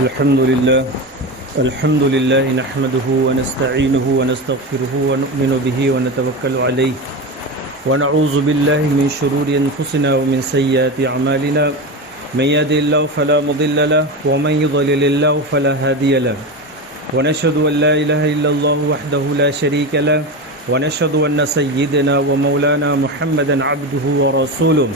الحمد لله نحمده ونستعينه ونستغفره ونؤمن به ونتوكل عليه ونعوذ بالله من شرور أنفسنا ومن سيئات أعمالنا من يهده الله فلا مضل له ومن يضلل الله فلا هادي له ونشهد أن لا إله إلا الله وحده لا شريك له ونشهد أن سيدنا ومولانا محمدا عبده ورسوله.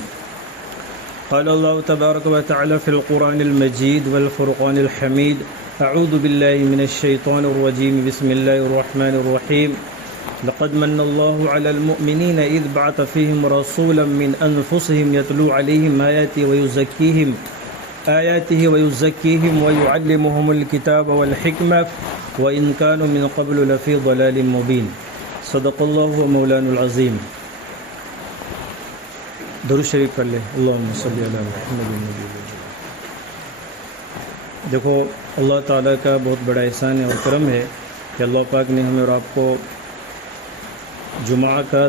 قال الله تبارك وتعالى في القرآن المجيد والفرقان الحميد: أعوذ بالله من الشيطان الرجيم، بسم الله الرحمن الرحيم. لقد من الله على المؤمنين إذ بعث فيهم رسولا من أنفسهم يتلو عليهم آياته ويزكيهم ويعلمهم الكتاب والحكمة وإن كانوا من قبل لفي ضلال مبين. صدق الله ومولانا العظيم. درود شریف پڑھ لیں. اللہم صلی علی محمد. دیکھو، اللہ تعالیٰ کا بہت بڑا احسان اور کرم ہے کہ اللہ پاک نے ہمیں اور آپ کو جمعہ کا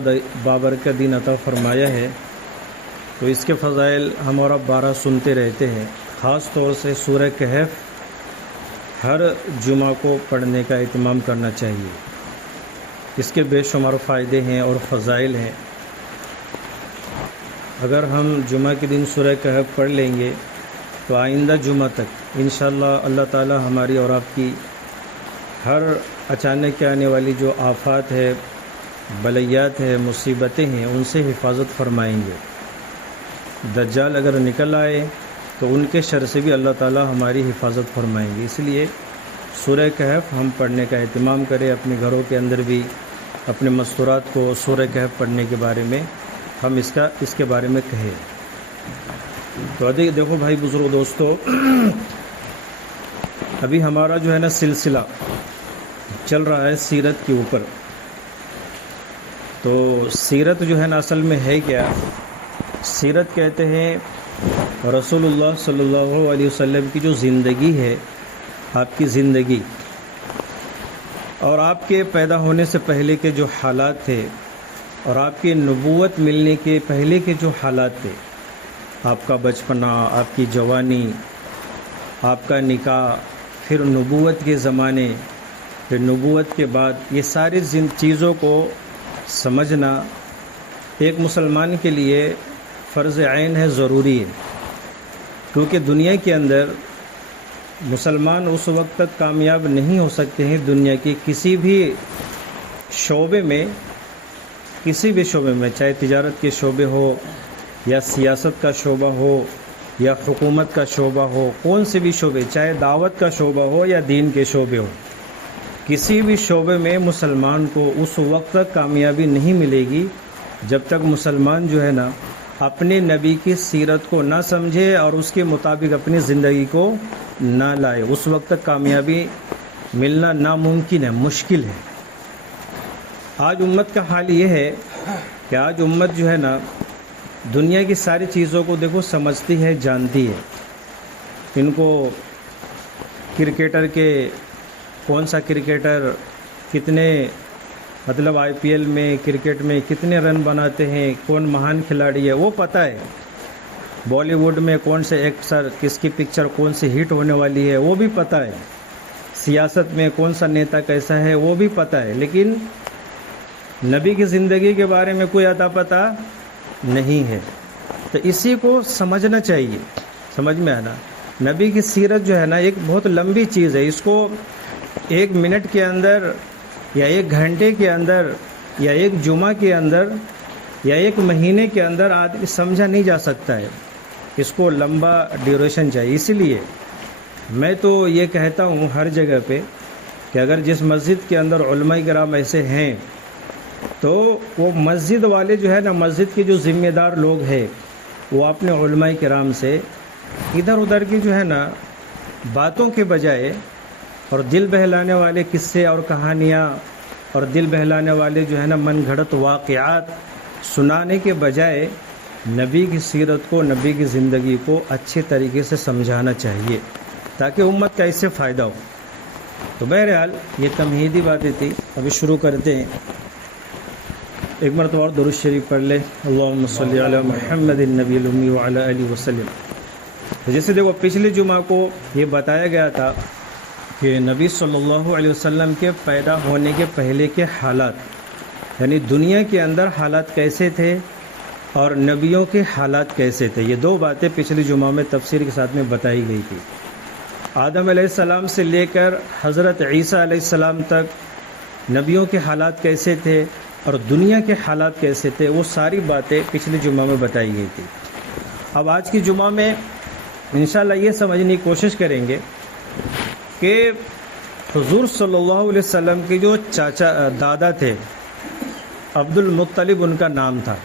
بابرکت دن عطا فرمایا ہے. تو اس کے فضائل ہم اور آپ بارہ سنتے رہتے ہیں. خاص طور سے سورہ کہف ہر جمعہ کو پڑھنے کا اہتمام کرنا چاہیے. اس کے بے شمار فائدے ہیں اور فضائل ہیں. اگر ہم جمعہ کے دن سورہ کہف پڑھ لیں گے تو آئندہ جمعہ تک انشاءاللہ اللہ تعالی ہماری اور آپ کی ہر اچانک کے آنے والی جو آفات ہے، بلیات ہے، مصیبتیں ہیں، ان سے حفاظت فرمائیں گے. دجال اگر نکل آئے تو ان کے شر سے بھی اللہ تعالی ہماری حفاظت فرمائیں گے. اس لیے سورہ کہف ہم پڑھنے کا اہتمام کریں. اپنے گھروں کے اندر بھی اپنے مستورات کو سورہ کہف پڑھنے کے بارے میں ہم اس کے بارے میں کہیں. تو دیکھو بھائی بزرگ دوستو، ابھی ہمارا جو ہے نا سلسلہ چل رہا ہے سیرت کے اوپر. تو سیرت جو ہے نا اصل میں ہے کیا؟ سیرت کہتے ہیں رسول اللہ صلی اللہ علیہ وسلم کی جو زندگی ہے، آپ کی زندگی اور آپ کے پیدا ہونے سے پہلے کے جو حالات تھے اور آپ کی نبوت ملنے کے پہلے کے جو حالات تھے، آپ کا بچپنا، آپ کی جوانی، آپ کا نکاح، پھر نبوت کے زمانے، پھر نبوت کے بعد، یہ ساری چیزوں کو سمجھنا ایک مسلمان کے لیے فرض عین ہے، ضروری ہے. کیونکہ دنیا کے اندر مسلمان اس وقت تک کامیاب نہیں ہو سکتے ہیں دنیا کے کسی بھی شعبے میں، چاہے تجارت کے شعبے ہو یا سیاست کا شعبہ ہو یا حکومت کا شعبہ ہو، کون سے بھی شعبے، چاہے دعوت کا شعبہ ہو یا دین کے شعبے ہو، کسی بھی شعبے میں مسلمان کو اس وقت تک کامیابی نہیں ملے گی جب تک مسلمان جو ہے نا اپنے نبی کی سیرت کو نہ سمجھے اور اس کے مطابق اپنی زندگی کو نہ لائے. اس وقت تک کامیابی ملنا ناممکن ہے، مشکل ہے. آج امت کا حال یہ ہے کہ آج امت جو ہے نا دنیا کی ساری چیزوں کو دیکھو سمجھتی ہے، جانتی ہے. ان کو کرکٹر کے کون سا کرکٹر کتنے IPL میں کرکٹ میں کتنے رن بناتے ہیں، کون مہان کھلاڑی ہے، وہ پتہ ہے. بالی ووڈ میں کون سے ایکٹر، کس کی پکچر کون سی ہٹ ہونے والی ہے، وہ بھی پتہ ہے. سیاست میں کون سا نیتا کیسا ہے، وہ بھی پتہ ہے. لیکن نبی کی زندگی کے بارے میں کوئی اتا پتہ نہیں ہے. تو اسی کو سمجھنا چاہیے. سمجھ میں آنا، نبی کی سیرت جو ہے نا ایک بہت لمبی چیز ہے. اس کو 1 منٹ کے اندر یا 1 گھنٹے کے اندر یا 1 جمعہ کے اندر یا 1 مہینے کے اندر آدمی سمجھا نہیں جا سکتا ہے. اس کو لمبا ڈیوریشن چاہیے. اسی لیے میں تو یہ کہتا ہوں ہر جگہ پہ کہ اگر جس مسجد کے اندر علماء کرام ایسے ہیں تو وہ مسجد والے جو ہے نا، مسجد کے جو ذمہ دار لوگ ہیں، وہ اپنے علماء کرام سے ادھر ادھر کی جو ہے نا باتوں کے بجائے اور دل بہلانے والے قصے اور کہانیاں اور دل بہلانے والے جو ہے نا من گھڑت واقعات سنانے کے بجائے نبی کی سیرت کو، نبی کی زندگی کو اچھے طریقے سے سمجھانا چاہیے تاکہ امت کا اس سے فائدہ ہو. تو بہرحال یہ تمہیدی باتیں تھی. ابھی شروع کرتے ہیں. ایک مرتبہ اور درود شریف پڑھ لے. اللہم صلی علی محمد النبی الامی وعلی آلہ وسلم. جیسے دیکھو پچھلے جمعہ کو یہ بتایا گیا تھا کہ نبی صلی اللہ علیہ وسلم کے پیدا ہونے کے پہلے کے حالات، یعنی دنیا کے اندر حالات کیسے تھے اور نبیوں کے حالات کیسے تھے. یہ دو باتیں پچھلے جمعہ میں تفسیر کے ساتھ میں بتائی گئی تھی. آدم علیہ السلام سے لے کر حضرت عیسیٰ علیہ السلام تک نبیوں کے حالات کیسے تھے اور دنیا کے حالات کیسے تھے، وہ ساری باتیں پچھلے جمعہ میں بتائی گئی تھی. اب آج کی جمعہ میں انشاءاللہ یہ سمجھنے کی کوشش کریں گے کہ حضور صلی اللہ علیہ وسلم کے جو دادا تھے عبد المطلب ان کا نام تھا،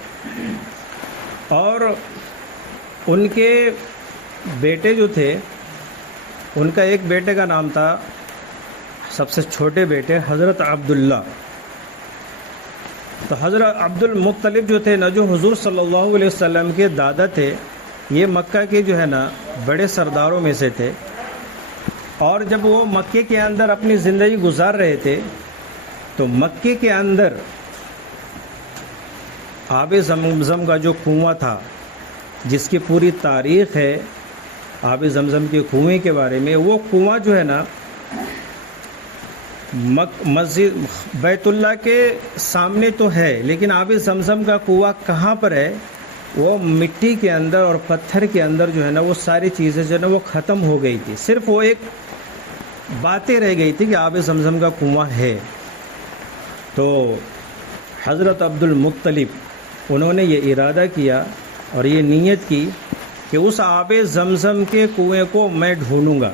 اور ان کے بیٹے جو تھے ان کا ایک بیٹے کا نام تھا، سب سے چھوٹے بیٹے حضرت عبداللہ. تو حضرت عبد المطلب جو تھے نا، جو حضور صلی اللہ علیہ وسلم کے دادا تھے، یہ مکہ کے جو ہے نا بڑے سرداروں میں سے تھے. اور جب وہ مکے کے اندر اپنی زندگی گزار رہے تھے تو مکے کے اندر آب زمزم کا جو کنواں تھا، جس کی پوری تاریخ ہے آب زمزم کے کنویں کے بارے میں، وہ کنواں جو ہے نا مسجد بیت اللہ کے سامنے تو ہے، لیکن آب زمزم کا کنواں کہاں پر ہے؟ وہ مٹی کے اندر اور پتھر کے اندر جو ہے نا وہ ساری چیزیں جو ہے نا وہ ختم ہو گئی تھی. صرف وہ ایک باتیں رہ گئی تھی کہ آب زمزم کا کنواں ہے. تو حضرت عبد المطلب انہوں نے یہ ارادہ کیا اور یہ نیت کی کہ اس آب زمزم کے کنویں کو میں ڈھونڈوں گا.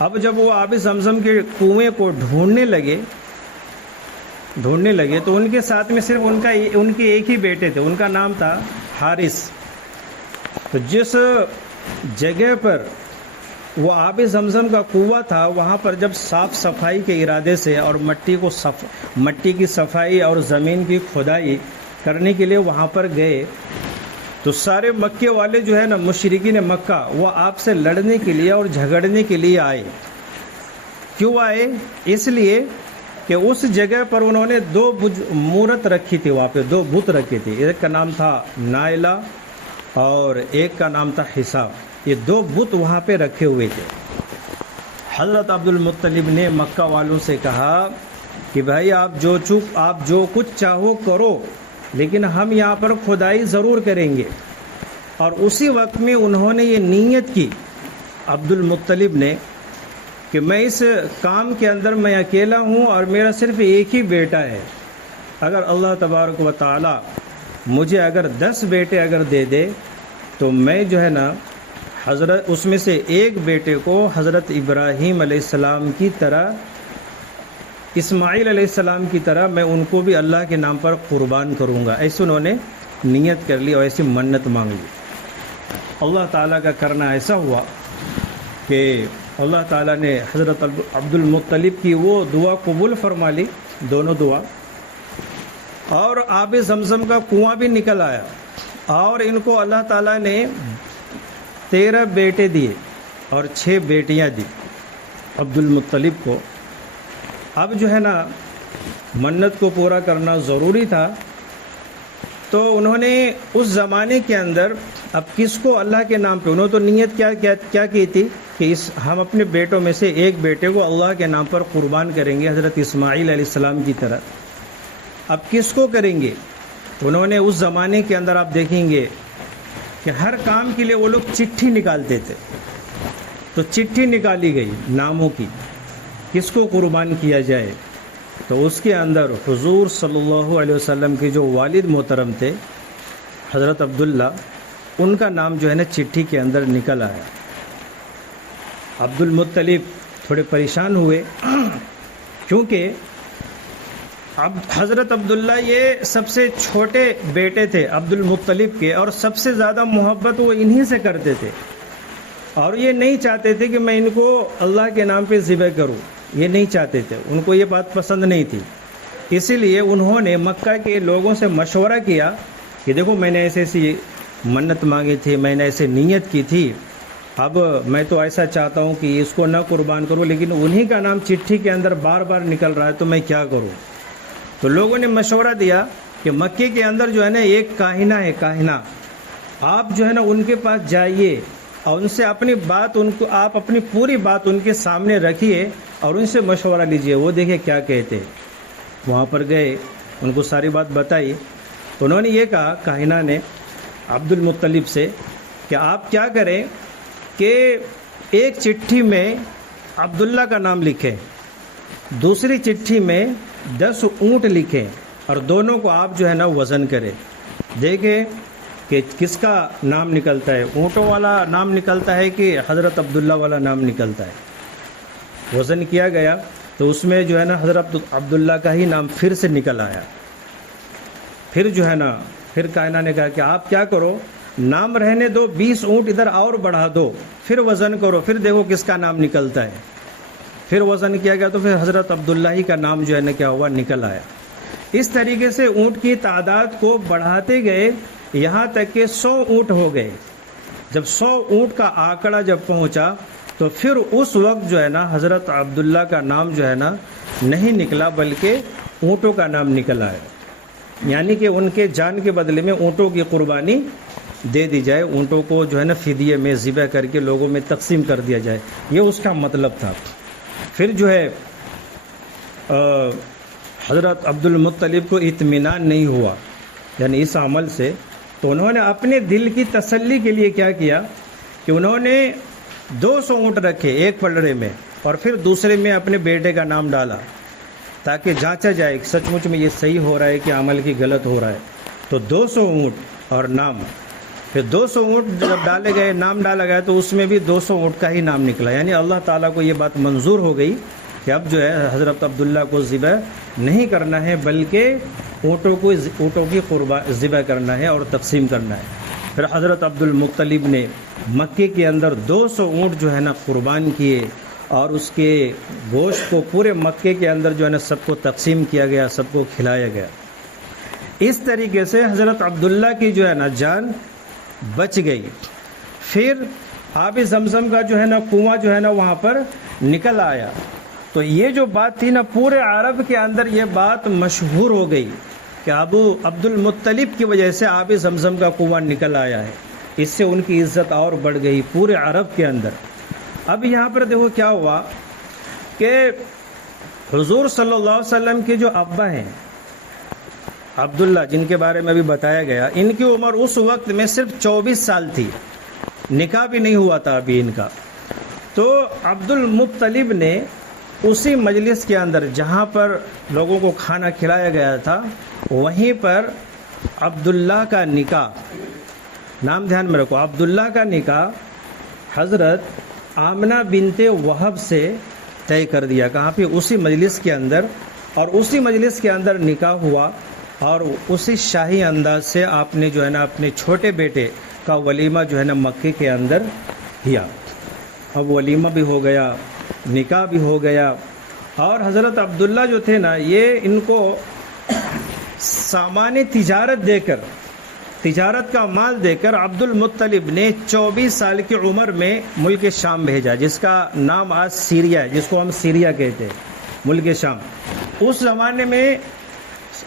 اب جب وہ آب زمزم کے کنویں کو ڈھونڈنے لگے تو ان کے ساتھ میں صرف ان کے ایک ہی بیٹے تھے، ان کا نام تھا حارث. تو جس جگہ پر وہ آب زمزم کا کنواں تھا، وہاں پر جب صاف صفائی کے ارادے سے اور مٹی کی صفائی اور زمین کی کھدائی کرنے کے لیے وہاں پر گئے، تو سارے مکے والے جو ہے نا مشرکین مکہ، وہ آپ سے لڑنے کے لیے اور جھگڑنے کے لیے آئے. کیوں آئے؟ اس لیے کہ اس جگہ پر انہوں نے دو مورت رکھی تھی، وہاں پہ دو بت رکھے تھے. ایک کا نام تھا نائلہ اور ایک کا نام تھا حساب. یہ دو بت وہاں پہ رکھے ہوئے تھے. حضرت عبد المطلب نے مکہ والوں سے کہا کہ بھائی آپ جو کچھ چاہو کرو، لیکن ہم یہاں پر کھدائی ضرور کریں گے. اور اسی وقت میں انہوں نے یہ نیت کی عبد المطلب نے کہ میں اس کام کے اندر میں اکیلا ہوں اور میرا صرف ایک ہی بیٹا ہے. اگر اللہ تبارک و تعالی مجھے اگر 10 بیٹے اگر دے دے تو میں جو ہے نا اس میں سے ایک بیٹے کو حضرت ابراہیم علیہ السلام کی طرح، اسماعیل علیہ السلام کی طرح میں ان کو بھی اللہ کے نام پر قربان کروں گا. ایسے انہوں نے نیت کر لی اور ایسی منت مانگ لی. اللہ تعالیٰ کا کرنا ایسا ہوا کہ اللہ تعالیٰ نے حضرت عبد المطلب کی وہ دعا قبول فرما لی، دونوں دعا، اور آب زمزم کا کنواں بھی نکل آیا. اور ان کو اللہ تعالیٰ نے 13 بیٹے دیے اور 6 بیٹیاں دی عبد المطلب کو. اب جو ہے نا منت کو پورا کرنا ضروری تھا، تو انہوں نے اس زمانے کے اندر اب کس کو اللہ کے نام پہ، انہوں نے تو نیت کیا کی تھی کہ ہم اپنے بیٹوں میں سے ایک بیٹے کو اللہ کے نام پر قربان کریں گے حضرت اسماعیل علیہ السلام کی طرح. اب کس کو کریں گے؟ انہوں نے اس زمانے کے اندر آپ دیکھیں گے کہ ہر کام کے لیے وہ لوگ چٹھی نکالتے تھے. تو چٹھی نکالی گئی ناموں کی، کس کو قربان کیا جائے. تو اس کے اندر حضور صلی اللہ علیہ وسلم کے جو والد محترم تھے حضرت عبداللہ، ان کا نام جو ہے نا چٹھی کے اندر نکل آیا. عبد المطلب تھوڑے پریشان ہوئے کیونکہ حضرت عبداللہ یہ سب سے چھوٹے بیٹے تھے عبد المطلب کے، اور سب سے زیادہ محبت وہ انہی سے کرتے تھے، اور یہ نہیں چاہتے تھے کہ میں ان کو اللہ کے نام پہ ذبح کروں. یہ نہیں چاہتے تھے، ان کو یہ بات پسند نہیں تھی. اسی لیے انہوں نے مکہ کے لوگوں سے مشورہ کیا کہ دیکھو میں نے ایسی منت مانگی تھی، میں نے ایسے نیت کی تھی، اب میں تو ایسا چاہتا ہوں کہ اس کو نہ قربان کروں، لیکن انہی کا نام چٹھی کے اندر بار بار نکل رہا ہے، تو میں کیا کروں. تو لوگوں نے مشورہ دیا کہ مکے کے اندر جو ہے نا ایک کاہنہ ہے، کاہنہ، آپ جو ہے نا ان کے پاس جائیے اور ان سے اپنی بات آپ اپنی پوری بات ان کے سامنے رکھیے اور ان سے مشورہ لیجئے، وہ دیکھیں کیا کہتے ہیں۔ وہاں پر گئے، ان کو ساری بات بتائی تو انہوں نے یہ کہا کاہنہ نے عبد المطلب سے کہ آپ کیا کریں کہ ایک چٹھی میں عبداللہ کا نام لکھیں، دوسری چٹھی میں 10 اونٹ لکھیں اور دونوں کو آپ جو ہے نا وزن کریں، دیکھیں کہ کس کا نام نکلتا ہے، اونٹوں والا نام نکلتا ہے کہ حضرت عبداللہ والا نام نکلتا ہے۔ وزن کیا گیا تو اس میں جو ہے نا حضرت عبداللہ کا ہی نام پھر سے نکل آیا۔ پھر جو ہے نا پھر کائنہ نے کہا کہ آپ کیا کرو، نام رہنے دو، 20 اونٹ ادھر اور بڑھا دو، پھر وزن کرو، پھر دیکھو کس کا نام نکلتا ہے۔ پھر وزن کیا گیا تو پھر حضرت عبداللہ ہی کا نام جو ہے نا کیا ہوا، نکل آیا۔ اس طریقے سے اونٹ کی تعداد کو بڑھاتے گئے یہاں تک کہ 100 اونٹ ہو گئے۔ جب 100 اونٹ کا آنکڑا جب پہنچا تو پھر اس وقت جو ہے نا حضرت عبداللہ کا نام جو ہے نا نہیں نکلا بلکہ اونٹوں کا نام نکل آیا، یعنی کہ ان کے جان کے بدلے میں اونٹوں کی قربانی دے دی جائے، اونٹوں کو جو ہے نا فدیے میں ذبح کر کے لوگوں میں تقسیم کر دیا جائے، یہ اس کا مطلب تھا۔ پھر جو ہے حضرت عبد المطلب کو اطمینان نہیں ہوا یعنی اس عمل سے، تو انہوں نے اپنے دل کی تسلی کے لیے کیا کیا کہ انہوں نے 200 اونٹ رکھے ایک پلڑے میں اور پھر دوسرے میں اپنے بیٹے کا نام ڈالا تاکہ جانچا جائے کہ سچ مچ میں یہ صحیح ہو رہا ہے کہ عمل کی غلط ہو رہا ہے۔ تو 200 اونٹ اور نام، پھر 200 اونٹ جب ڈالے گئے، نام ڈالا گیا تو اس میں بھی 200 اونٹ کا ہی نام نکلا، یعنی اللہ تعالیٰ کو یہ بات منظور ہو گئی کہ اب جو ہے حضرت عبداللہ کو ذبح نہیں کرنا ہے بلکہ اونٹوں کی ذبح کرنا ہے اور تقسیم کرنا ہے۔ پھر حضرت عبد المطلب نے مکے کے اندر 200 اونٹ جو ہے نا قربان کیے اور اس کے گوشت کو پورے مکے کے اندر جو ہے نا سب کو تقسیم کیا گیا، سب کو کھلایا گیا۔ اس طریقے سے حضرت عبداللہ کی جو ہے نا جان بچ گئی۔ پھر آب زمزم کا جو ہے نا کنواں جو ہے نا وہاں پر نکل آیا، تو یہ جو بات تھی نا پورے عرب کے اندر یہ بات مشہور ہو گئی کہ عبد المطلب کی وجہ سے آب زمزم کا کنواں نکل آیا ہے، اس سے ان کی عزت اور بڑھ گئی پورے عرب کے اندر۔ اب یہاں پر دیکھو کیا ہوا کہ حضور صلی اللہ علیہ وسلم کے جو ابا ہیں عبداللہ، جن کے بارے میں ابھی بتایا گیا، ان کی عمر اس وقت میں صرف 24 سال تھی، نکاح بھی نہیں ہوا تھا ابھی ان کا۔ تو عبد المطلب نے اسی مجلس کے اندر جہاں پر لوگوں کو کھانا کھلایا گیا تھا وہیں پر عبداللہ کا نکاح، نام دھیان میں رکھو، عبداللہ کا نکاح حضرت آمنہ بنت وہب سے طے کر دیا، کہاں پہ اسی مجلس کے اندر، اور اسی مجلس کے اندر نکاح ہوا اور اسی شاہی انداز سے آپ نے جو ہے نا اپنے چھوٹے بیٹے کا ولیمہ جو ہے نا مکے کے اندر کیا۔ اب ولیمہ بھی ہو گیا، نکاح بھی ہو گیا، اور حضرت عبداللہ جو تھے نا یہ ان کو سامان تجارت دے کر، تجارت کا مال دے کر عبد المطلب نے 24 سال کی عمر میں ملک شام بھیجا، جس کا نام آج سیریا ہے، جس کو ہم سیریا کہتے ہیں، ملک شام۔ اس زمانے میں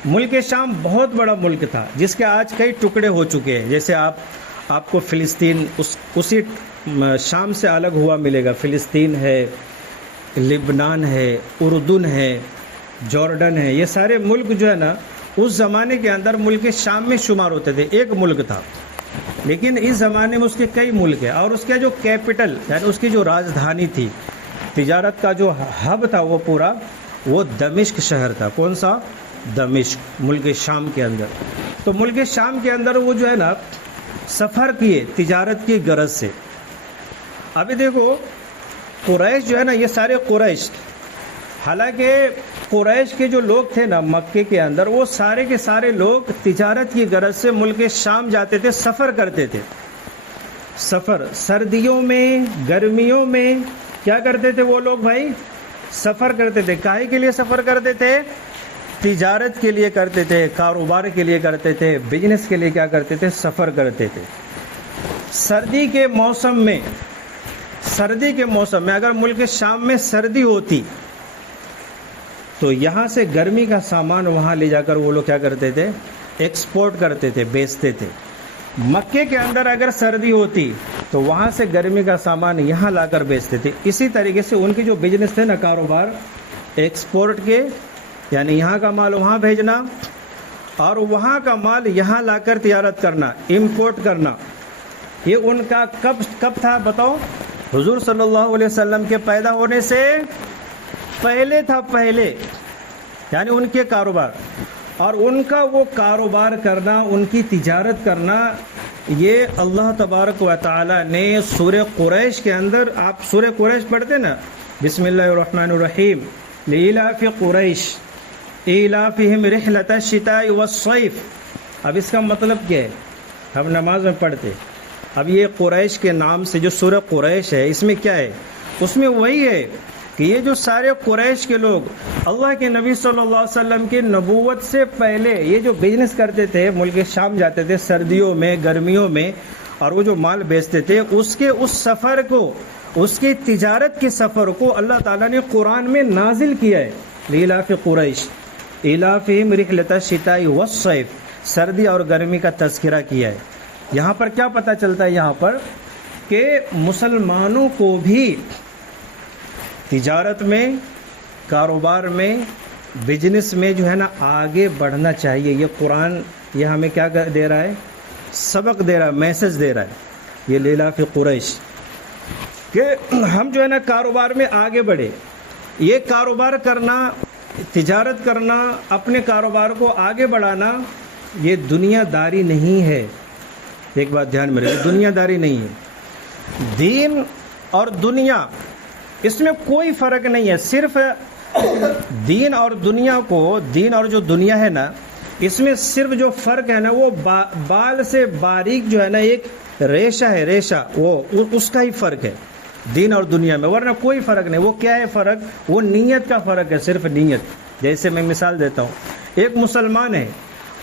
ملک شام بہت بڑا ملک تھا جس کے آج کئی ٹکڑے ہو چکے ہیں، جیسے آپ کو فلسطین اسی شام سے الگ ہوا ملے گا، فلسطین ہے، لبنان ہے، اردن ہے، جارڈن ہے، یہ سارے ملک جو ہے نا اس زمانے کے اندر ملک شام میں شمار ہوتے تھے، ایک ملک تھا، لیکن اس زمانے میں اس کے کئی ملک ہیں، اور اس کا جو کیپٹل یعنی اس کی جو راجدھانی تھی، تجارت کا جو ہب تھا وہ پورا وہ دمشق شہر تھا۔ کون سا؟ دمشق، ملک شام کے اندر۔ تو ملک شام کے اندر وہ جو ہے نا سفر کیے تجارت کی غرض سے۔ ابھی دیکھو قریش جو ہے نا یہ سارے قریش، حالانکہ قریش کے جو لوگ تھے نا مکے کے اندر وہ سارے کے سارے لوگ تجارت کی غرض سے ملک شام جاتے تھے، سفر کرتے تھے۔ سفر سردیوں میں، گرمیوں میں کیا کرتے تھے وہ لوگ بھائی؟ سفر کرتے تھے۔ کاہے کے لیے سفر کرتے تھے؟ تجارت کے لیے کرتے تھے، کاروبار کے لیے کرتے تھے، بزنس کے لیے کیا کرتے تھے؟ سفر کرتے تھے۔ سردی کے موسم میں اگر ملک شام میں سردی ہوتی تو یہاں سے گرمی کا سامان وہاں لے جا کر وہ لوگ کیا کرتے تھے؟ ایکسپورٹ کرتے تھے، بیچتے تھے۔ مکے کے اندر اگر سردی ہوتی تو وہاں سے گرمی کا سامان یہاں لا کر بیچتے تھے. اسی طریقے سے ان کے جو بزنس تھے نا کاروبار ایکسپورٹ کے، یعنی یہاں کا مال وہاں بھیجنا اور وہاں کا مال یہاں لا کر تجارت کرنا، امپورٹ کرنا، یہ ان کا کب تھا بتاؤ؟ حضور صلی اللہ علیہ وسلم کے پیدا ہونے سے پہلے تھا، پہلے، یعنی ان کے کاروبار. اور ان کا وہ کاروبار کرنا، ان کی تجارت کرنا، یہ اللہ تبارک و تعالی نے سورہ قریش کے اندر، آپ سورہ قریش پڑھتے نا، بسم اللہ الرحمن الرحیم، لإلاف قریش ایلافہم رحلۃ الشتاء والصیف. اب اس کا مطلب کیا ہے؟ ہم نماز میں پڑھتے. اب یہ قریش کے نام سے جو سورہ قریش ہے، اس میں کیا ہے؟ اس میں وہی ہے کہ یہ جو سارے قریش کے لوگ اللہ کے نبی صلی اللہ علیہ وسلم کی نبوت سے پہلے یہ جو بزنس کرتے تھے، ملک شام جاتے تھے سردیوں میں، گرمیوں میں، اور وہ جو مال بیچتے تھے، اس سفر کو، اس کی تجارت کے سفر کو اللہ تعالیٰ نے قرآن میں نازل کیا ہے. لإلاف قریش ایلافہم رحلۃ الشتاء والصیف، سردی اور گرمی کا تذکرہ کیا ہے. یہاں پر کیا پتہ چلتا ہے؟ یہاں پر کہ مسلمانوں کو بھی تجارت میں، کاروبار میں، بزنس میں جو ہے نا آگے بڑھنا چاہیے. یہ قرآن یہ ہمیں کیا دے رہا ہے؟ سبق دے رہا ہے، میسج دے رہا ہے. یہ لإلاف قریش کہ ہم جو ہے نا کاروبار میں آگے بڑھے. یہ کاروبار کرنا، تجارت کرنا، اپنے کاروبار کو آگے بڑھانا، یہ دنیا داری نہیں ہے. ایک بات دھیان میں رکھیں، دنیا داری نہیں ہے. دین اور دنیا، اس میں کوئی فرق نہیں ہے. صرف دین اور دنیا کو، دین اور جو دنیا ہے نا، اس میں صرف جو فرق ہے نا، وہ بال سے باریک جو ہے نا ایک ریشہ ہے، ریشہ، وہ اس کا ہی فرق ہے دین اور دنیا میں، ورنہ کوئی فرق نہیں. وہ کیا ہے فرق؟ وہ نیت کا فرق ہے، صرف نیت. جیسے میں مثال دیتا ہوں، ایک مسلمان ہے،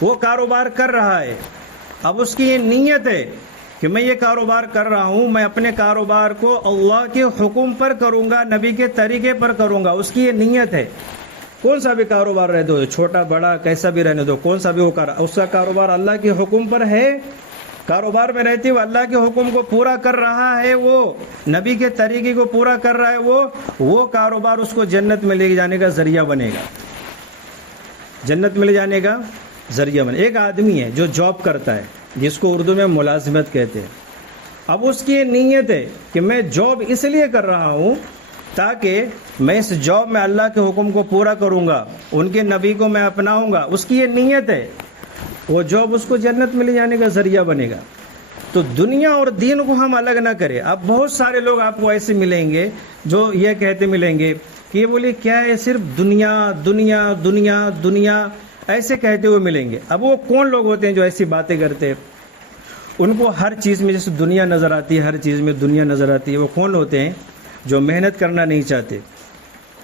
وہ کاروبار کر رہا ہے. اب اس کی یہ نیت ہے کہ میں یہ کاروبار کر رہا ہوں، میں اپنے کاروبار کو اللہ کے حکم پر کروں گا، نبی کے طریقے پر کروں گا. اس کی یہ نیت ہے. کون سا بھی کاروبار رہے دو، چھوٹا بڑا کیسا بھی رہنے دو، کون سا بھی وہ اس کا کاروبار اللہ کے حکم پر ہے، کاروبار میں رہتے ہوئے اللہ کے حکم کو پورا کر رہا ہے، وہ نبی کے طریقے کو پورا کر رہا ہے، وہ کاروبار اس کو جنت میں لے جانے کا ذریعہ بنے گا. جنت میں لے جانے کا ذریعہ بنے. ایک آدمی ہے جو جاب کرتا ہے، جس کو اردو میں ملازمت کہتے ہیں. اب اس کی یہ نیت ہے کہ میں جاب اس لیے کر رہا ہوں تاکہ میں اس جاب میں اللہ کے حکم کو پورا کروں گا، ان کے نبی کو میں اپناؤں گا. اس کی یہ نیت ہے، وہ جاب اس کو جنت میں لے جانے کا ذریعہ بنے گا. تو دنیا اور دین کو ہم الگ نہ کریں. اب بہت سارے لوگ آپ کو ایسے ملیں گے جو یہ کہتے ملیں گے کہ یہ بولے کیا ہے، صرف دنیا دنیا دنیا دنیا ایسے کہتے ہوئے ملیں گے. اب وہ کون لوگ ہوتے ہیں جو ایسی باتیں کرتے ہیں؟ ان کو ہر چیز میں جیسے دنیا نظر آتی ہے، ہر چیز میں دنیا نظر آتی ہے. وہ کون ہوتے ہیں؟ جو محنت کرنا نہیں چاہتے،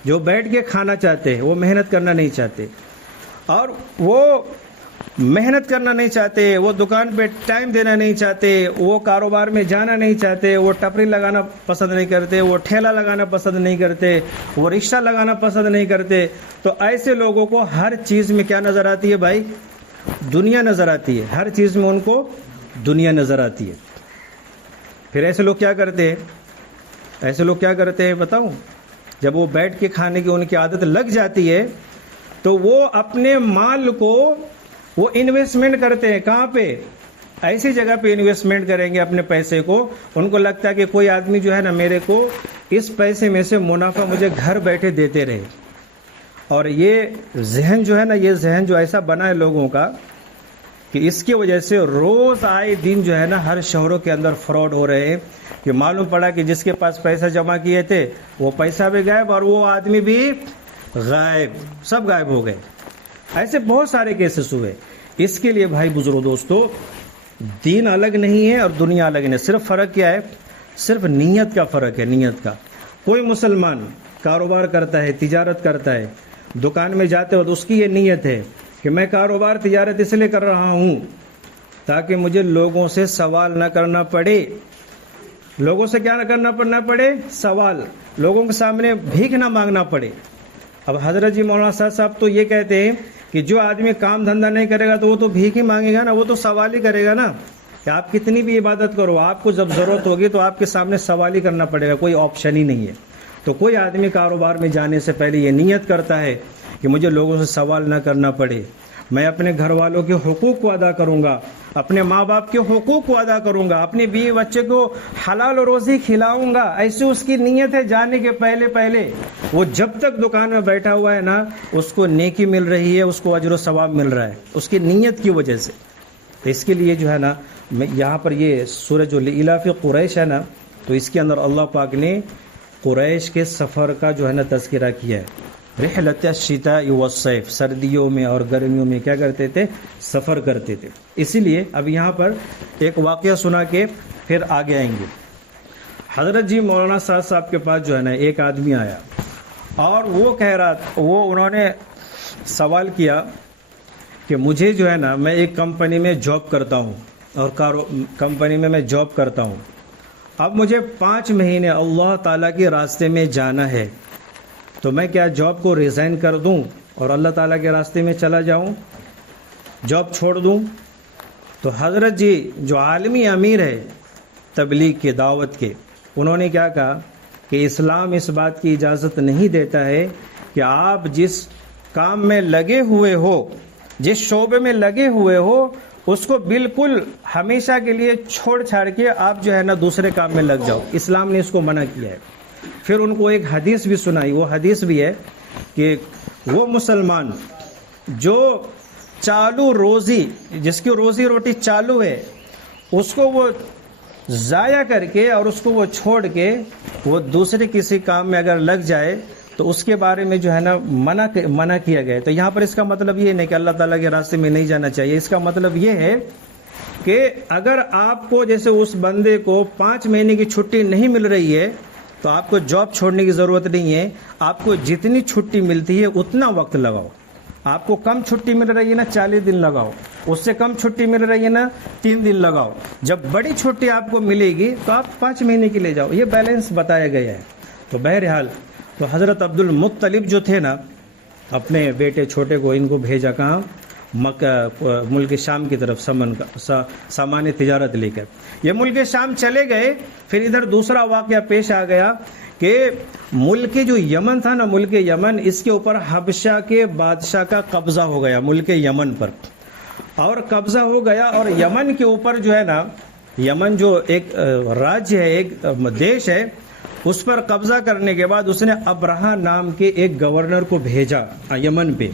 جو بیٹھ کے کھانا چاہتے ہیں، وہ محنت کرنا نہیں چاہتے. اور وہ محنت کرنا نہیں چاہتے، وہ دکان پہ ٹائم دینا نہیں چاہتے، وہ کاروبار میں جانا نہیں چاہتے، وہ ٹپری لگانا پسند نہیں کرتے، وہ ٹھیلا لگانا پسند نہیں کرتے، وہ رکشہ لگانا پسند نہیں کرتے. تو ایسے لوگوں کو ہر چیز میں کیا نظر آتی ہے بھائی؟ دنیا نظر آتی ہے. ہر چیز میں ان کو دنیا نظر آتی ہے. پھر ایسے لوگ کیا کرتے ہیں؟ ایسے لوگ کیا کرتے ہیں بتاؤں؟ جب وہ بیٹھ کے کھانے کی ان کی عادت لگ جاتی ہے تو وہ اپنے مال کو وہ انویسٹمنٹ کرتے ہیں. کہاں پہ؟ ایسی جگہ پہ انویسٹمنٹ کریں گے اپنے پیسے کو. ان کو لگتا ہے کہ کوئی آدمی جو ہے نا میرے کو اس پیسے میں سے منافع مجھے گھر بیٹھے دیتے رہے. اور یہ ذہن جو ہے نا، یہ ذہن جو ایسا بنا ہے لوگوں کا کہ اس کی وجہ سے روز آئے دن جو ہے نا ہر شہروں کے اندر فراڈ ہو رہے ہیں. کہ معلوم پڑا کہ جس کے پاس پیسہ جمع کیے تھے وہ پیسہ بھی غائب اور وہ آدمی بھی غائب، سب غائب ہو گئے. ایسے بہت سارے کیسز ہوئے. اس کے لیے بھائی بزرگ دوستو، دین الگ نہیں ہے اور دنیا الگ نہیں. صرف فرق کیا ہے؟ صرف نیت کا فرق ہے، نیت کا. کوئی مسلمان کاروبار کرتا ہے، تجارت کرتا ہے، دکان میں جاتے وقت اس کی یہ نیت ہے کہ میں کاروبار تجارت اس لیے کر رہا ہوں تاکہ مجھے لوگوں سے سوال نہ کرنا پڑے. لوگوں سے کیا نہ کرنا پڑے؟ سوال. لوگوں کے سامنے بھیک نہ مانگنا پڑے. اب حضرت جی مولانا صاحب تو یہ کہتے ہیں کہ جو آدمی کام دھندا نہیں کرے گا تو وہ تو بھیک ہی مانگے گا نا، وہ تو سوال ہی کرے گا نا. کہ آپ کتنی بھی عبادت کرو، آپ کو جب ضرورت ہوگی تو آپ کے سامنے سوال ہی کرنا پڑے گا، کوئی آپشن ہی نہیں ہے. تو کوئی آدمی کاروبار میں جانے سے پہلے یہ نیت کرتا ہے کہ مجھے لوگوں سے سوال نہ کرنا پڑے، میں اپنے گھر والوں کے حقوق کو ادا کروں گا، اپنے ماں باپ کے حقوق کو ادا کروں گا، اپنے بیوی بچے کو حلال روزی کھلاؤں گا. ایسی اس کی نیت ہے جانے کے پہلے. وہ جب تک دکان میں بیٹھا ہوا ہے نا، اس کو نیکی مل رہی ہے، اس کو اجر و ثواب مل رہا ہے اس کی نیت کی وجہ سے. تو اس کے لیے جو ہے نا یہاں پر یہ سورہ جو لإلاف قریش ہے نا، تو اس کے اندر اللہ پاک نے قریش کے سفر کا جو ہے نا تذکرہ کیا ہے. رحلۃ الشتاء والصیف، سردیوں میں اور گرمیوں میں کیا کرتے تھے؟ سفر کرتے تھے. اسی لیے اب یہاں پر ایک واقعہ سنا کے پھر آگے آئیں گے. حضرت جی مولانا صاحب کے پاس جو ہے نا ایک آدمی آیا اور وہ کہہ رہا، انہوں نے سوال کیا کہ مجھے جو ہے نا میں ایک کمپنی میں جاب کرتا ہوں اور کمپنی میں جاب کرتا ہوں. اب مجھے 5 مہینے اللہ تعالیٰ کے راستے میں جانا ہے، تو میں کیا جاب کو ریزائن کر دوں اور اللہ تعالیٰ کے راستے میں چلا جاؤں، جاب چھوڑ دوں؟ تو حضرت جی جو عالمی امیر ہے تبلیغ کے، دعوت کے، انہوں نے کیا کہا کہ اسلام اس بات کی اجازت نہیں دیتا ہے کہ آپ جس کام میں لگے ہوئے ہو، جس شعبے میں لگے ہوئے ہو، اس کو بالکل ہمیشہ کے لیے چھوڑ چھاڑ کے آپ جو ہے نا دوسرے کام میں لگ جاؤ. اسلام نے اس کو منع کیا ہے. پھر ان کو ایک حدیث بھی سنائی. وہ حدیث بھی ہے کہ وہ مسلمان جو چالو روزی، جس کی روزی روٹی چالو ہے، اس کو وہ ضائع کر کے اور اس کو وہ چھوڑ کے وہ دوسرے کسی کام میں اگر لگ جائے تو اس کے بارے میں جو ہے نا منع کیا گیا. تو یہاں پر اس کا مطلب یہ نہیں کہ اللہ تعالیٰ کے راستے میں نہیں جانا چاہیے. اس کا مطلب یہ ہے کہ اگر آپ کو جیسے اس بندے کو 5 مہینے کی چھٹی نہیں مل رہی ہے تو آپ کو جاب چھوڑنے کی ضرورت نہیں ہے. آپ کو جتنی چھٹی ملتی ہے اتنا وقت لگاؤ. آپ کو کم چھٹی مل رہی ہے نا 40 دن لگاؤ، اس سے کم چھٹی مل رہی ہے نا 3 دن لگاؤ. جب بڑی چھٹی آپ کو ملے گی تو آپ 5 مہینے کے لے جاؤ. یہ بیلنس بتایا گیا ہے. تو بہرحال تو حضرت عبد المطلب جو تھے نا، اپنے بیٹے چھوٹے کو ان کو بھیجا کہاں؟ مکہ، ملک شام کی طرف سامان تجارت لے کر. یہ ملک شام چلے گئے. پھر ادھر دوسرا واقعہ پیش آ گیا کہ ملک جو یمن تھا نا، ملک یمن، اس کے اوپر حبشہ کے بادشاہ کا قبضہ ہو گیا ملک یمن پر. اور قبضہ ہو گیا اور یمن کے اوپر جو ہے نا، یمن جو ایک راجیہ ہے، ایک دیش ہے، اس پر قبضہ کرنے کے بعد اس نے ابرہہ نام کے ایک گورنر کو بھیجا یمن پہ.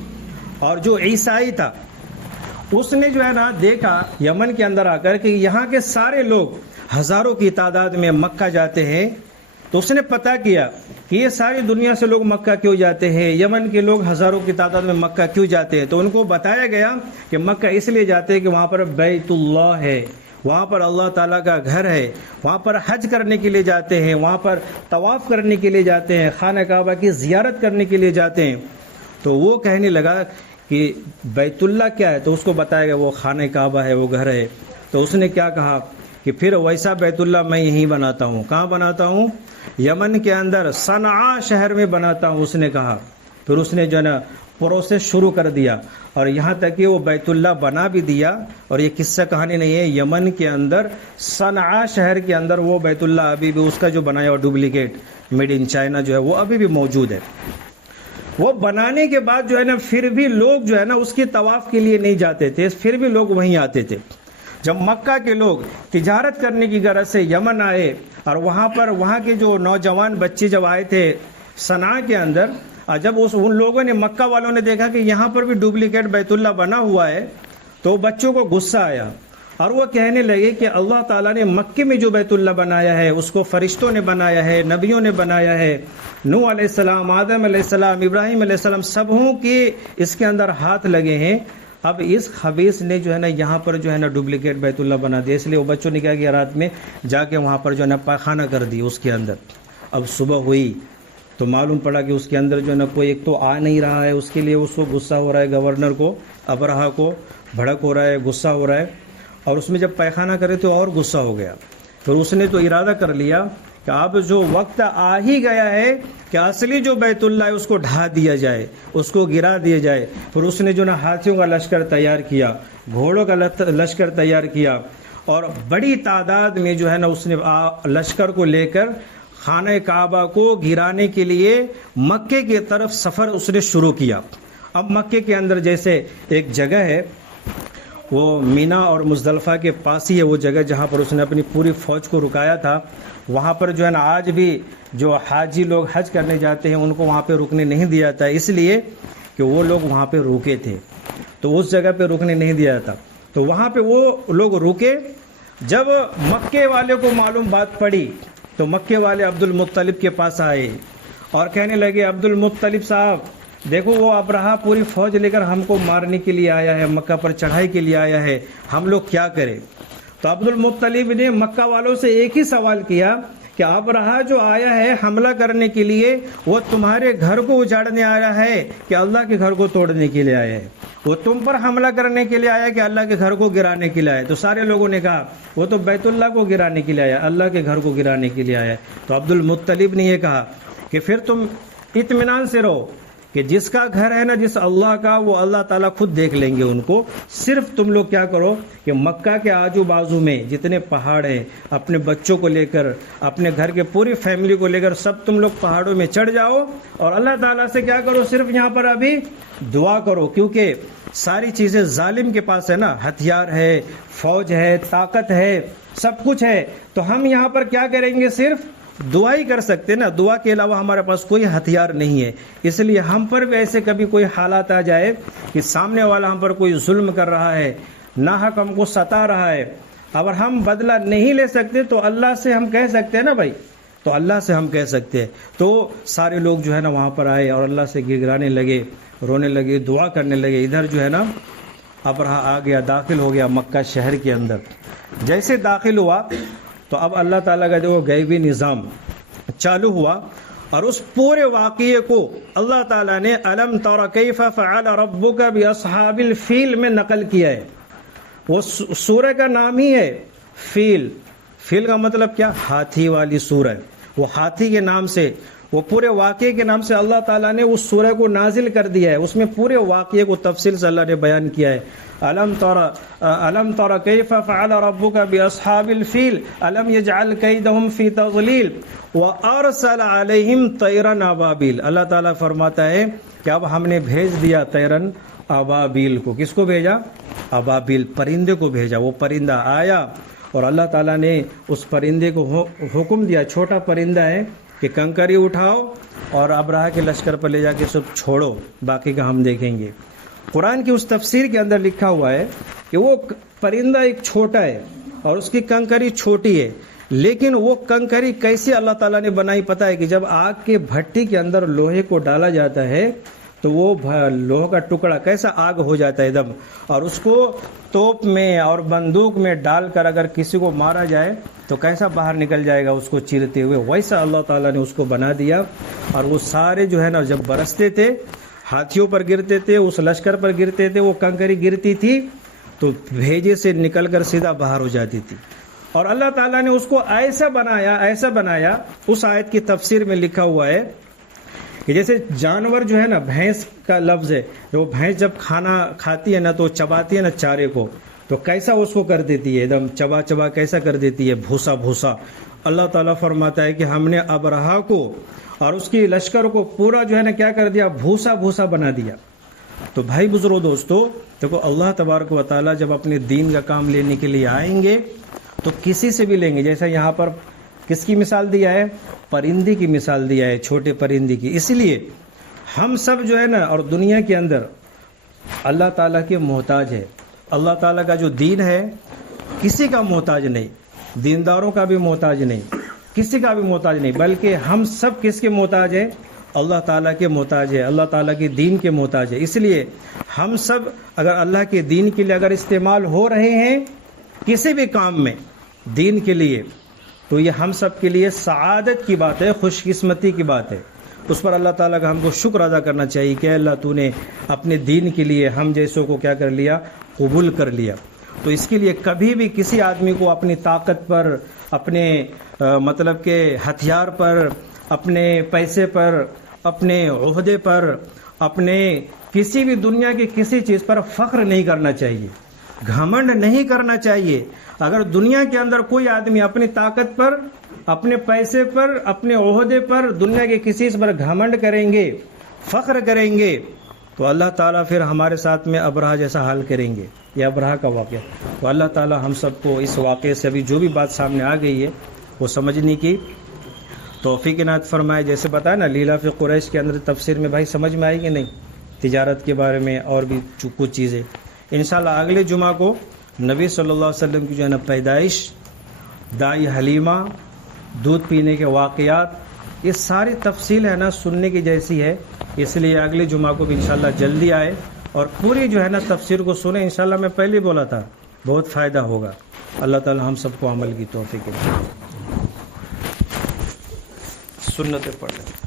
اور جو عیسائی تھا اس نے جو ہے نا دیکھا یمن کے اندر آ کر کہ یہاں کے سارے لوگ ہزاروں کی تعداد میں مکہ جاتے ہیں. تو اس نے پتہ کیا کہ یہ ساری دنیا سے لوگ مکہ کیوں جاتے ہیں، یمن کے لوگ ہزاروں کی تعداد میں مکہ کیوں جاتے ہیں. تو ان کو بتایا گیا کہ مکہ اس لیے جاتے ہیں کہ وہاں پر بیت اللہ ہے، وہاں پر اللہ تعالیٰ کا گھر ہے، وہاں پر حج کرنے کے لیے جاتے ہیں، وہاں پر طواف کرنے کے لیے جاتے ہیں، خانہ کعبہ کی زیارت کرنے کے لیے جاتے ہیں. تو وہ کہنے لگا کہ بیت اللہ کیا ہے؟ تو اس کو بتایا گیا وہ خانہ کعبہ ہے، وہ گھر ہے. تو اس نے کیا کہا کہ پھر ویسا بیت اللہ میں یہیں بناتا ہوں. کہاں بناتا ہوں؟ یمن کے اندر صنعاء شہر میں بناتا ہوں، اس نے کہا. پھر اس نے جو ہے نا پروسیس شروع کر دیا اور یہاں تک کہ وہ بیت اللہ بنا بھی دیا. اور یہ قصہ کہانی نہیں ہے، یمن کے اندر صنعاء شہر کے اندر وہ بیت اللہ ابھی بھی اس کا جو بنایا ہوا ڈپلیکیٹ میڈ ان چائنا جو ہے وہ ابھی بھی موجود ہے. وہ بنانے کے بعد جو ہے نا پھر بھی لوگ جو ہے نا اس کے طواف کے لیے نہیں جاتے تھے، پھر بھی لوگ وہیں آتے تھے. جب مکہ کے لوگ تجارت کرنے کی غرض سے یمن آئے اور وہاں کے جو نوجوان بچے جب آئے تھے صنعاء کے اندر، جب ان لوگوں نے، مکہ والوں نے دیکھا کہ یہاں پر بھی ڈپلیکیٹ بیت اللہ بنا ہوا ہے، تو بچوں کو غصہ آیا اور وہ کہنے لگے کہ اللہ تعالیٰ نے مکے میں جو بیت اللہ بنایا ہے اس کو فرشتوں نے بنایا ہے، نبیوں نے بنایا ہے، نوح علیہ السلام، آدم علیہ السلام، ابراہیم علیہ السلام، سبوں کے اس کے اندر ہاتھ لگے ہیں. اب اس خبیث نے جو ہے نا یہاں پر جو ہے نا ڈپلیکیٹ بیت اللہ بنا دیا. اس لیے وہ بچوں نے کیا کیا، رات میں جا کے وہاں پر جو ہے نا پاخانہ کر دی اس کے اندر. اب صبح ہوئی تو معلوم پڑا کہ اس کے اندر جو ہے نا کوئی ایک تو آ نہیں رہا ہے. اس کے لیے اس کو غصہ ہو رہا ہے، گورنر کو، ابرہہ کو بھڑک ہو رہا ہے، غصہ ہو رہا ہے. اور اس میں جب پیخانہ کرے تو اور غصہ ہو گیا. پھر اس نے تو ارادہ کر لیا کہ اب جو وقت آ ہی گیا ہے کہ اصلی جو بیت اللہ ہے اس کو ڈھا دیا جائے، اس کو گرا دیا جائے. پھر اس نے جو نا ہاتھیوں کا لشکر تیار کیا، گھوڑوں کا لشکر تیار کیا اور بڑی تعداد میں جو ہے نا اس نے لشکر کو لے کر خانہ کعبہ کو گرانے کے لیے مکے کی طرف سفر اس نے شروع کیا۔ اب مکے کے اندر جیسے ایک جگہ ہے، وہ مینا اور مزدلفہ کے پاس ہی ہے وہ جگہ جہاں پر اس نے اپنی پوری فوج کو رکایا تھا۔ وہاں پر جو ہے نا آج بھی جو حاجی لوگ حج کرنے جاتے ہیں ان کو وہاں پہ رکنے نہیں دیا جاتا، اس لیے کہ وہ لوگ وہاں پہ رکے تھے، تو اس جگہ پہ رکنے نہیں دیا جاتا۔ تو وہاں پہ وہ لوگ رکے۔ جب مکے والے کو معلوم بات پڑی تو مکے والے عبد المطلب کے پاس آئے اور کہنے لگے، عبد المطلب صاحب دیکھو وہ ابرہہ پوری فوج لے کر ہم کو مارنے کے لیے آیا ہے، مکہ پر چڑھائی کے لیے آیا ہے، ہم لوگ کیا کریں؟ تو عبد المطلب نے مکہ والوں سے ایک ہی سوال کیا کہ ابرہہ جو آیا ہے حملہ کرنے کے لیے وہ تمہارے گھر کو اجاڑنے آیا ہے کہ اللہ کے گھر کو توڑنے کے لیے آیا ہے؟ وہ تم پر حملہ کرنے کے لیے آیا کہ اللہ کے گھر کو گرانے کے لیے آیا؟ تو سارے لوگوں نے کہا وہ تو بیت اللہ کو گرانے کے لیے آیا، اللہ کے گھر کو گرانے کے لیے آیا۔ تو عبد المطلب نے یہ کہا کہ پھر تم اطمینان سے رہو کہ جس کا گھر ہے نا جس اللہ کا، وہ اللہ تعالیٰ خود دیکھ لیں گے ان کو، صرف تم لوگ کیا کرو کہ مکہ کے آجو بازو میں جتنے پہاڑ ہیں اپنے بچوں کو لے کر، اپنے گھر کے پوری فیملی کو لے کر سب تم لوگ پہاڑوں میں چڑھ جاؤ اور اللہ تعالیٰ سے کیا کرو، صرف یہاں پر ابھی دعا کرو، کیونکہ ساری چیزیں ظالم کے پاس ہے نا، ہتھیار ہے، فوج ہے، طاقت ہے، سب کچھ ہے، تو ہم یہاں پر کیا کریں گے، صرف دعا ہی کر سکتے نا، دعا کے علاوہ ہمارے پاس کوئی ہتھیار نہیں ہے۔ اس لیے ہم پر بھی ایسے کبھی کوئی حالات آ جائے کہ سامنے والا ہم پر کوئی ظلم کر رہا ہے، ناحق ہم کو ستا رہا ہے، اگر ہم بدلہ نہیں لے سکتے تو اللہ سے ہم کہہ سکتے ہیں نا بھائی، تو اللہ سے ہم کہہ سکتے ہیں۔ تو سارے لوگ جو ہے نا وہاں پر آئے اور اللہ سے گڑگڑانے لگے، رونے لگے، دعا کرنے لگے۔ ادھر جو ہے نا ابرہہ آ گیا، داخل ہو گیا مکہ شہر کے اندر۔ جیسے داخل ہوا تو اب اللہ تعالیٰ کا جو غیبی نظام چالو ہوا اور اس پورے واقعے کو اللہ تعالیٰ نے الم تر کیف فعل ربک باصحاب الفیل میں نقل کیا ہے۔ وہ سورہ کا نام ہی ہے فیل۔ فیل کا مطلب کیا؟ ہاتھی والی سورہ۔ وہ ہاتھی کے نام سے، وہ پورے واقعے کے نام سے اللہ تعالیٰ نے اس سورہ کو نازل کر دیا ہے۔ اس میں پورے واقعے کو تفصیل سے اللہ نے بیان کیا ہے۔ الم تر کیف فعل ربک باصحاب الفیل الم یجعل کیدہم فی تضلیل وارسل علیہم طیرا ابابیل۔ اللہ تعالیٰ فرماتا ہے کہ اب ہم نے بھیج دیا طیرن ابابیل کو۔ کس کو بھیجا؟ ابابیل، پرندے کو بھیجا۔ وہ پرندہ آیا اور اللہ تعالیٰ نے اس پرندے کو حکم دیا، چھوٹا پرندہ ہے، کہ کنکری اٹھاؤ اور ابرہہ کے لشکر پر لے جا کے سب چھوڑو، باقی کا ہم دیکھیں گے۔ قرآن کی اس تفسیر کے اندر لکھا ہوا ہے کہ وہ پرندہ ایک چھوٹا ہے اور اس کی کنکری چھوٹی ہے، لیکن وہ کنکری کیسے اللہ تعالیٰ نے بنائی پتہ ہے کہ جب آگ کے بھٹی کے اندر لوہے کو ڈالا جاتا ہے تو وہ لوہے کا ٹکڑا کیسا آگ ہو جاتا ہے دم، اور اس کو توپ میں اور بندوق میں ڈال کر اگر کسی کو مارا جائے تو کیسا باہر نکل جائے گا اس کو چیرتے ہوئے، ویسا اللہ تعالیٰ نے اس کو بنا دیا۔ اور وہ سارے جو ہے نا جب برستے تھے، ہاتھیوں پر گرتے تھے، اس لشکر پر گرتے تھے، وہ کنکری گرتی تھی تو بھیجے سے نکل کر سیدھا باہر ہو جاتی تھی۔ اور اللہ تعالیٰ نے اس کو ایسا بنایا، اس آیت کی تفسیر میں لکھا ہوا ہے کہ جیسے جانور جو ہے نا، بھینس کا لفظ ہے، جو بھینس جب کھانا کھاتی ہے نا تو چباتی ہے نا چارے کو، تو کیسا اس کو کر دیتی ہے، ایک دم چبا کیسا کر دیتی ہے، بھوسا۔ اللہ تعالیٰ فرماتا ہے کہ ہم نے ابرہہ کو اور اس کی لشکر کو پورا جو ہے نا کیا کر دیا، بھوسا بنا دیا۔ تو بھائی بزرگو دوستو، دیکھو اللہ تبارک و تعالیٰ جب اپنے دین کا کام لینے کے لیے آئیں گے تو کسی سے بھی لیں گے۔ جیسے یہاں پر کس کی مثال دیا ہے؟ پرندے کی مثال دیا ہے، چھوٹے پرندے کی۔ اس لیے ہم سب جو ہے نا اور دنیا کے اندر اللہ تعالیٰ کے محتاج ہے۔ اللہ تعالیٰ کا جو دین ہے کسی کا محتاج نہیں، دینداروں کا بھی محتاج نہیں، کسی کا بھی محتاج نہیں، بلکہ ہم سب کس کے محتاج ہیں؟ اللہ تعالیٰ کے محتاج ہے، اللہ تعالیٰ کے دین کے محتاج ہے۔ اس لیے ہم سب اگر اللہ کے دین کے لیے اگر استعمال ہو رہے ہیں کسی بھی کام میں دین کے لیے، تو یہ ہم سب کے لیے سعادت کی بات ہے، خوش قسمتی کی بات ہے۔ اس پر اللہ تعالیٰ کا ہم کو شکر ادا کرنا چاہیے کہ اللہ تو نے اپنے دین کے لیے ہم جیسوں کو کیا کر لیا، قبول کر لیا۔ تو اس کے لیے کبھی بھی کسی آدمی کو اپنی طاقت پر، اپنے مطلب کہ ہتھیار پر، اپنے پیسے پر، اپنے عہدے پر، اپنے کسی بھی دنیا کی کسی چیز پر فخر نہیں کرنا چاہیے۔ گھمنڈ نہیں کرنا چاہیے. اگر دنیا کے اندر کوئی آدمی اپنی طاقت پر، اپنے پیسے پر، اپنے عہدے پر، دنیا کے کسی پر گھمنڈ کریں گے، فخر کریں گے، تو اللہ تعالیٰ پھر ہمارے ساتھ میں ابرہہ جیسا حال کریں گے. یہ ابرہہ کا واقعہ. تو اللہ تعالیٰ ہم سب کو اس واقعے سے ابھی جو بھی بات سامنے آ گئی ہے وہ سمجھنے کی توفیق عنایت فرمائے. جیسے بتایا نا لیلا فی قریش کے اندر تفسیر میں بھائی سمجھ میں آئی کہ نہیں، تجارت کے بارے میں اور بھی کچھ چیزیں. انشاءاللہ اگلے جمعہ کو نبی صلی اللہ علیہ وسلم کی جو ہے نا پیدائش، دائی حلیمہ، دودھ پینے کے واقعات، یہ ساری تفصیل ہے نا سننے کی جیسی ہے. اس لیے اگلے جمعہ کو بھی انشاءاللہ جلدی آئے اور پوری جو ہے نا تفسیر کو سنیں. انشاءاللہ میں پہلے بولا تھا بہت فائدہ ہوگا. اللہ تعالی ہم سب کو عمل کی توفیق دے. سنتیں پڑھ لیں.